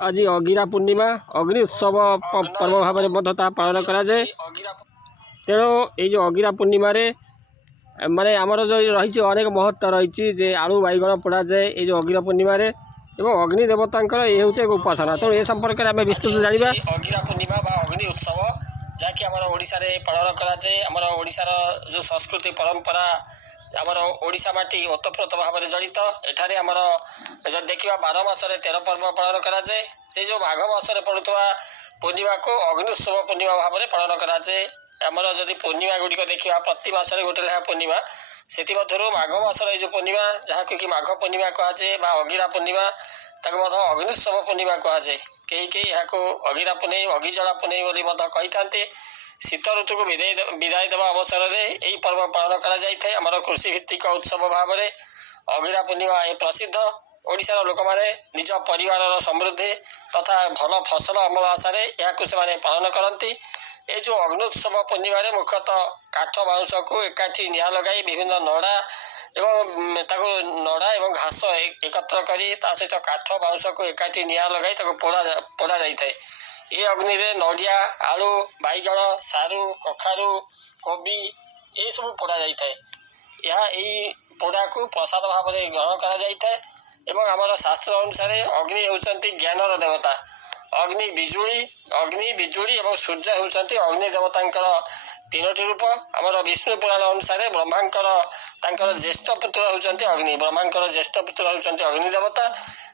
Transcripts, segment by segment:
आज अगिरा पूर्णिमा अग्नि उत्सव पर्व भाव में पालन कराए। तेणु ये अगिरा पूर्णिम माने आमर जो रही अनेक महत्व रही जे आलू बैगण पोड़ा जाए ये अगिरा पूर्णिम एवं अग्नि देवता ये हूँ एक उपासना। तेणु ये संपर्क में आम विस्तृत जाना अगिरा पूर्णिमा अग्नि उत्सव जहाँकि आम ओडिशा रे पालन कराए। आमर ओडिशार जो संस्कृति परंपरा आमर ओडिशा माटी ओतप्रोत भाव में जड़ित। एठारे आमर जब देखा 12 मासरे 13 पर्व पालन कराए। से जो माघ मासरे पड़ुवा पूर्णिमा को अग्निउत्सव पूर्णिमा भाव में पालन कराए। आमर जदि पूर्णिमा गुड़िक देखा प्रति मासरे गोटे लेखा पूर्णिमा से माघ मासर जो पूर्णिमा जहाँ कि माघ पूर्णिमा कहुए अगिरा पूर्णिमा अग्निउत्सव पूर्णिमा कहुए। कई यहाँ अगिरा पुनई अगिजला पुनई बोली कही शीत ऋतु को विदाय देवा अवसर में यही पर्व पालन कर कृषि भित्तिक उत्सव भाव में अगिरा पूर्णिमा ये प्रसिद्ध। ओडिशार लोक मैंने निज परिवार समृद्धि तथा भल फसल अमल आशा से पालन करती। ये जो अग्निउत्सव पूर्णिमा मुख्यतः काठ बाउंश को एकाठी निआं लगाई विभिन्न नड़ा एवं नड़ा एवं घास एकत्र करी सहित काठ बाउंश को एकाठी निआं लगाई पोड़ा जाए। ये अग्नि रे नड़िया आलू बैगण सारू कखारू कोबी ये सब पोड़ा जाए। यह पोड़ा को प्रसाद भाव में ग्रहण कर आमर शास्त्र अनुसार अग्नि होती ज्ञानर देवता। अग्नि बिजुली और सूर्य होती अग्नि देवता तीनोटी रूप। आमर विष्णु पुराण अनुसार ब्रह्मांकर ज्येष्ठ पुत्र होती अग्नि। ब्रह्मांकर ज्येष्ठ पुत्र होती अग्नि देवता।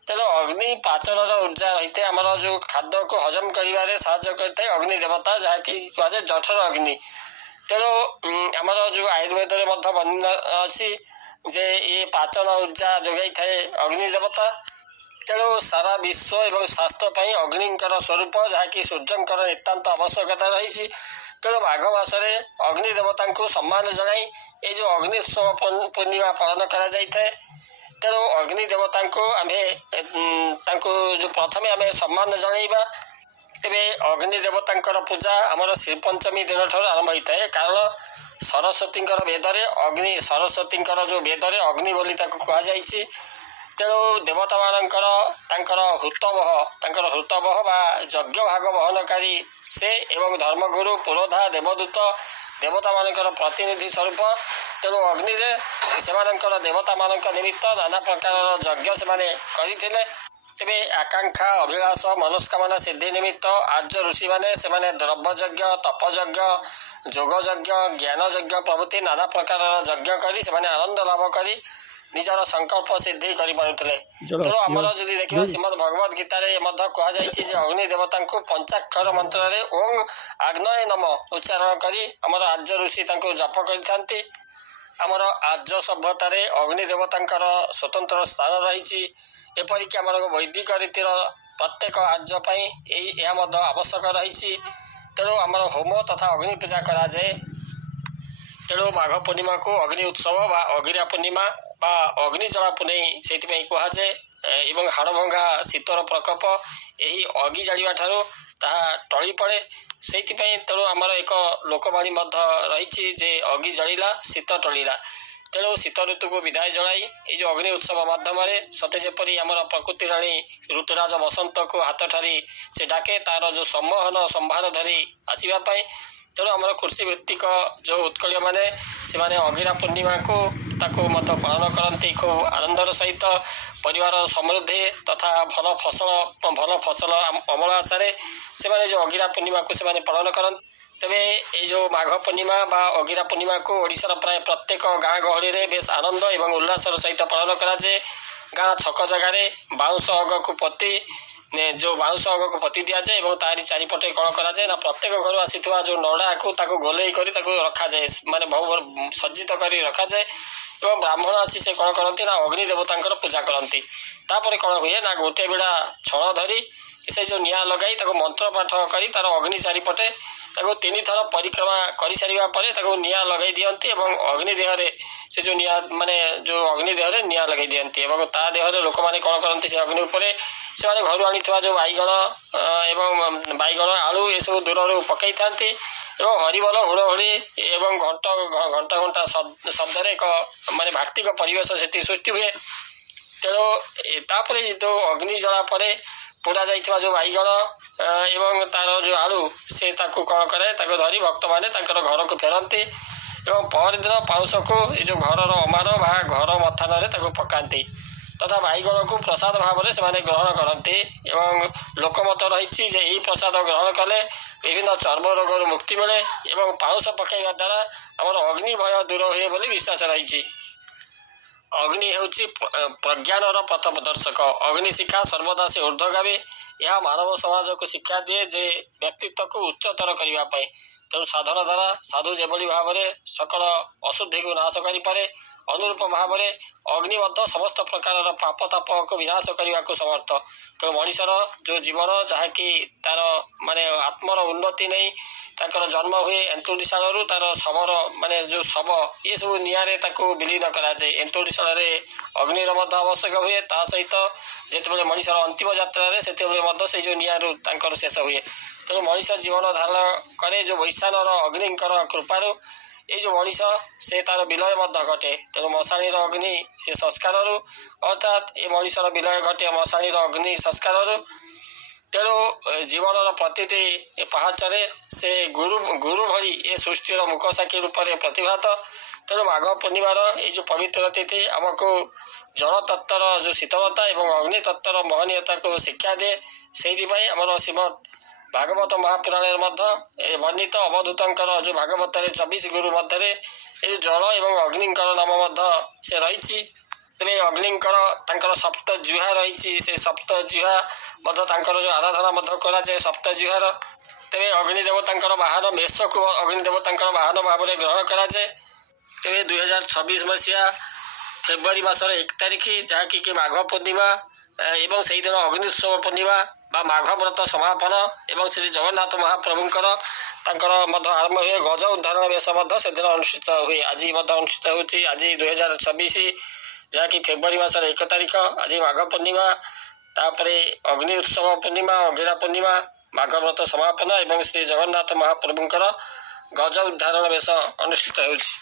तेणु अग्नि पाचन ऊर्जा रही है आमर जो खाद्य को हजम कर साहाय्य करते अग्नि देवता जहाँ कि कहुए जठर अग्नि। तेणु आमर जो आयुर्वेद में वर्णन अच्छी जे ये पाचन ऊर्जा जोगाई थाए अग्नि देवता। तेणु सारा विश्व एवं स्वास्थ्य अग्निकर स्वरूप जहाँकि सूर्यंकर नितांत आवश्यकता रही। तेणु माघ मासरे अग्नि देवता को सम्मान जनाई ये जो अग्निउत्सव पूर्णिमा पालन कराए। तेणु अग्नि देवता को आम जो प्रथमे आम सम्मान जनइबा तेरे अग्नि देवता पूजा आमर श्री पंचमी दिन आरंभ होता है। कारण सरस्वती वेदरे अग्नि सरस्वती जो वेदरे अग्नि बोली कहुई। तेणु देवता मानकर हृतवह बा यज्ञ भाग वहनकारी से एवं धर्मगुरु पुरोधा देवदूत देवता मानकर प्रतिनिधि स्वरूप। तेणु अग्नि से देवता मान निमित्त नाना प्रकार यज्ञ से तेरे आकांक्षा अभिलाष मनस्कामना सिद्धि निमित्त आर्य ऋषि मैंने द्रव्यज्ञ तपयज्ञ जोगयज्ञ ज्ञानयज्ञ प्रभृति नाना प्रकार यज्ञ कर आनंद लाभ कर निजर संकल्प सिद्धि करें। तेणु आमर जब देखा श्रीमद भगवद गीतार कहुई अग्नि देवता को पंचाक्षर मंत्र ओं आग्नय नम उच्चारण कर आमर आर्य ऋषि जप कर। आमर आर्य सभ्यतार अग्नि देवता स्वतंत्र स्थान रही। एपरिक आमर वैदिक रीतिर प्रत्येक आर्य यह आवश्यक रही। तेणु आमर होम तथा अग्नि पूजा कराए। तेणु माघ पूर्णिमा को अग्नि उत्सव बा अगिरा पूर्णिमा बा अग्निजला पुनई से कहुए। एवं हाड़भंगा शीतर प्रकोप यही अगि जाड़ा ठारू टली पड़े से। तेणु आमर एक लोकवाणी रही जे अगि जलिला शीत टलिला। तेणु शीत ऋतु को विदाय जनाई ये जो अग्नि उत्सव माध्यम सते जेपरी आमर प्रकृति राणी ऋतुराज बसंत को हाथ ठारी से डाके तार जो सम्मोहन संभार धरी आसवाई। तेणु आमर कृषि भित्तिक जो उत्कल मैंने से अगिरा पूर्णिमा को पालन करती खूब आनंदर सहित परिवार समृद्धि तथा भल फसल अमल आशा से जो अगिरा पूर्णिमा को पालन करते। तेरे ये जो माघ पूर्णिमा बा अगिरा पूर्णिमा को ओडिशार प्राय प्रत्येक गाँ गहली में बेस आनंद एवं उल्लासर सहित पालन कराए। गाँ छक जगार बाउंश अग को पति जो बाउंश अग को पति दि जाए और तारी चारिपटे कौन कराए ना प्रत्येक घर आसी जो नड़ा को गोल कर रखा जाए माने बहु सज्जित कर रखा जाए। और ब्राह्मण आसी से कौन करती ना अग्नि देवता पूजा करती। तापर कौन हुए ना गोटे बेड़ा छण धरी से जो निआं लगाई मंत्र पाठ कर तार अग्नि चारिपटे 3 थर परिक्रमा कर सारा पर निआं लगे दिखती। अग्नि देहरे से जो निआं माने जो अग्नि देहरे निआं लगे दिखती। ता देहरे लोक मैंने कौन करती से अग्नि उपर से घर आनी जो बैगण एवं बैगण आलू ये सब दूर पकई था हरिबोल हुड़हुड़ी एवं घंटा घंटा शब्द एक माने भाक्तिक परिवेश से सृष्टि हुए। तेणु तापर जो अग्नि जला पर ପୋଡ଼ା ଯାଇଥିବା ଯେଉଁ ବାଇଗଣ ଏବଂ ତାର ଯେଉଁ ଆଳୁ ସେ ତାକୁ କ'ଣ କରେ, ତାକୁ ଧରି ଭକ୍ତମାନେ ତାଙ୍କର ଘରକୁ ଫେରନ୍ତି ଏବଂ ପରଦିନ ପାଉଁଶକୁ ଏ ଯେଉଁ ଘରର ଅମାର ବା ଘର ମଥାନରେ ତାକୁ ପକାନ୍ତି ତଥା ବାଇଗଣକୁ ପ୍ରସାଦ ଭାବରେ ସେମାନେ ଗ୍ରହଣ କରନ୍ତି ଏବଂ ଲୋକମତ ରହିଛି ଯେ ଏହି ପ୍ରସାଦ ଗ୍ରହଣ କଲେ ବିଭିନ୍ନ ଚର୍ମ ରୋଗରୁ ମୁକ୍ତି ମିଳେ ଏବଂ ପାଉଁଶ ପକାଇବା ଦ୍ୱାରା ଆମର ଅଗ୍ନି ଭୟ ଦୂର ହୁଏ ବୋଲି ବିଶ୍ୱାସ ରହିଛି। ଅଗ୍ନି ହେଉଛି ପ୍ରଜ୍ଞାନର ପଥ ପ୍ରଦର୍ଶକ। ଅଗ୍ନିଶିଖା ସର୍ବଦା ସେ ଊର୍ଦ୍ଧ୍ୱଗାମୀ। ଏହା ମାନବ ସମାଜକୁ ଶିକ୍ଷା ଦିଏ ଯେ ବ୍ୟକ୍ତିତ୍ୱକୁ ଉଚ୍ଚତର କରିବା ପାଇଁ। ତେଣୁ ସାଧନ ଦ୍ୱାରା ସାଧୁ ଯେଭଳି ଭାବରେ ସକଳ ଅଶୁଦ୍ଧିକୁ ନାଶ କରିପାରେ, ଅନୁରୂପ ଭାବରେ ଅଗ୍ନି ମଧ୍ୟ ସମସ୍ତ ପ୍ରକାରର ପାପ ତାପକୁ ବିନାଶ କରିବାକୁ ସମର୍ଥ। ତେଣୁ ମଣିଷର ଯେଉଁ ଜୀବନ, ଯାହାକି ତାର ମାନେ ଆତ୍ମର ଉନ୍ନତି ନେଇ ତାଙ୍କର ଜନ୍ମ ହୁଏ ଏନ୍ତୁଡ଼ିଶାଳରୁ, ତାର ଶବର ମାନେ ଯେଉଁ ଶବ ଏସବୁ ନିଆଁରେ ତାକୁ ବିଲୀନ କରାଯାଏ। ଏନ୍ତୁଡ଼ିଶାଳରେ ଅଗ୍ନିର ମଧ୍ୟ ଆବଶ୍ୟକ ହୁଏ। ତା ସହିତ ଯେତେବେଳେ ମଣିଷର ଅନ୍ତିମ ଯାତ୍ରାରେ ସେତେବେଳେ ମଧ୍ୟ ସେଇ ଯେଉଁ ନିଆଁରୁ ତାଙ୍କର ଶେଷ ହୁଏ। ତେଣୁ ମଣିଷ ଜୀବନ ଧାରଣ କରେ ଯେଉଁ ବୈଶାନର ଅଗ୍ନିଙ୍କର କୃପାରୁ। ଏଇ ଯେଉଁ ମଣିଷ ସେ ତାର ବିଲୟ ମଧ୍ୟ ଘଟେ। ତେଣୁ ମଶାଣିର ଅଗ୍ନି ସେ ସଂସ୍କାରରୁ, ଅର୍ଥାତ୍ ଏ ମଣିଷର ବିଲୟ ଘଟେ ମଶାଣିର ଅଗ୍ନି ସଂସ୍କାରରୁ। ତେଣୁ ଜୀବନର ପ୍ରତିଟି ପାହାଚରେ ସେ ଗୁରୁ ଭଳି ଏ ସୃଷ୍ଟିର ମୁଖ ସାକ୍ଷୀ ରୂପରେ ପ୍ରତିଭାତ। ତେଣୁ ମାଘ ପୂର୍ଣ୍ଣିମାର ଏଇ ଯେଉଁ ପବିତ୍ର ତିଥି ଆମକୁ ଜଳତତ୍ତ୍ୱର ଯେଉଁ ଶୀତଳତା ଏବଂ ଅଗ୍ନିତତ୍ତ୍ୱର ମହନୀୟତାକୁ ଶିକ୍ଷା ଦିଏ। ସେଇଥିପାଇଁ ଆମର ଶ୍ରୀମଦ୍ ଭାଗବତ ମହାପୁରାଣରେ ମଧ୍ୟ ଏ ବର୍ଣ୍ଣିତ ଅବଧୂତଙ୍କର ଯେଉଁ ଭାଗବତରେ 24 ଗୁରୁ ମଧ୍ୟରେ ଏ ଜଳ ଏବଂ ଅଗ୍ନିଙ୍କର ନାମ ମଧ୍ୟ ସେ ରହିଛି। ତେବେ ଅଗ୍ନିଙ୍କର ତାଙ୍କର ସପ୍ତ ଜିହ୍ୱା ରହିଛି। ସେ ସପ୍ତ ଜିହ୍ୱା ମଧ୍ୟ ତାଙ୍କର ଯେଉଁ ଆରାଧନା ମଧ୍ୟ କରାଯାଏ ସପ୍ତ ଜିହ୍ୱାର। ତେବେ ଅଗ୍ନିଦେବତାଙ୍କର ବାହନ ମେଷକୁ ଅଗ୍ନିଦେବତାଙ୍କର ବାହନ ଭାବରେ ଗ୍ରହଣ କରାଯାଏ। ତେବେ 2026 ମସିହା ଫେବୃଆରୀ ମାସର 1 ତାରିଖ, ଯାହାକି ମାଘ ପୂର୍ଣ୍ଣିମା ଏବଂ ସେହିଦିନ ଅଗ୍ନିଉତ୍ସବ ପୂର୍ଣ୍ଣିମା ବା ମାଘ ବ୍ରତ ସମାପନ ଏବଂ ଶ୍ରୀ ଜଗନ୍ନାଥ ମହାପ୍ରଭୁଙ୍କର ତାଙ୍କର ମଧ୍ୟ ଆରମ୍ଭ ହୁଏ। ଗଜ ଉଦ୍ଧାରଣ ବେଶ ମଧ୍ୟ ସେଦିନ ଅନୁଷ୍ଠିତ ହୁଏ। ଆଜି ମଧ୍ୟ ଅନୁଷ୍ଠିତ ହେଉଛି। ଆଜି 2026, ଯାହାକି ଫେବୃଆରୀ ମାସର 1 ତାରିଖ। ଆଜି ମାଘ ପୂର୍ଣ୍ଣିମା, ତାପରେ ଅଗ୍ନି ଉତ୍ସବ ପୂର୍ଣ୍ଣିମା, ଅଗିରା ପୂର୍ଣ୍ଣିମା, ମାଘ ବ୍ରତ ସମାପନ ଏବଂ ଶ୍ରୀ ଜଗନ୍ନାଥ ମହାପ୍ରଭୁଙ୍କର ଗଜ ଉଦ୍ଧାରଣ ବେଶ ଅନୁଷ୍ଠିତ ହେଉଛି।